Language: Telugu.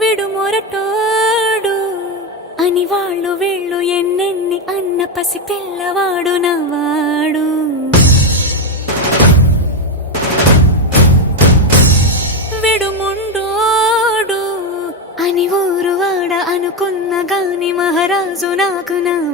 విడు మొరటోడు అని వాళ్ళు వీళ్ళు ఎన్నెన్ని అన్న పసి పిల్లవాడు నవ్వాడు. విడు ముండోడు అని ఊరు వాడ అనుకున్న గాని మహారాజు నాకు నవ్వాడు.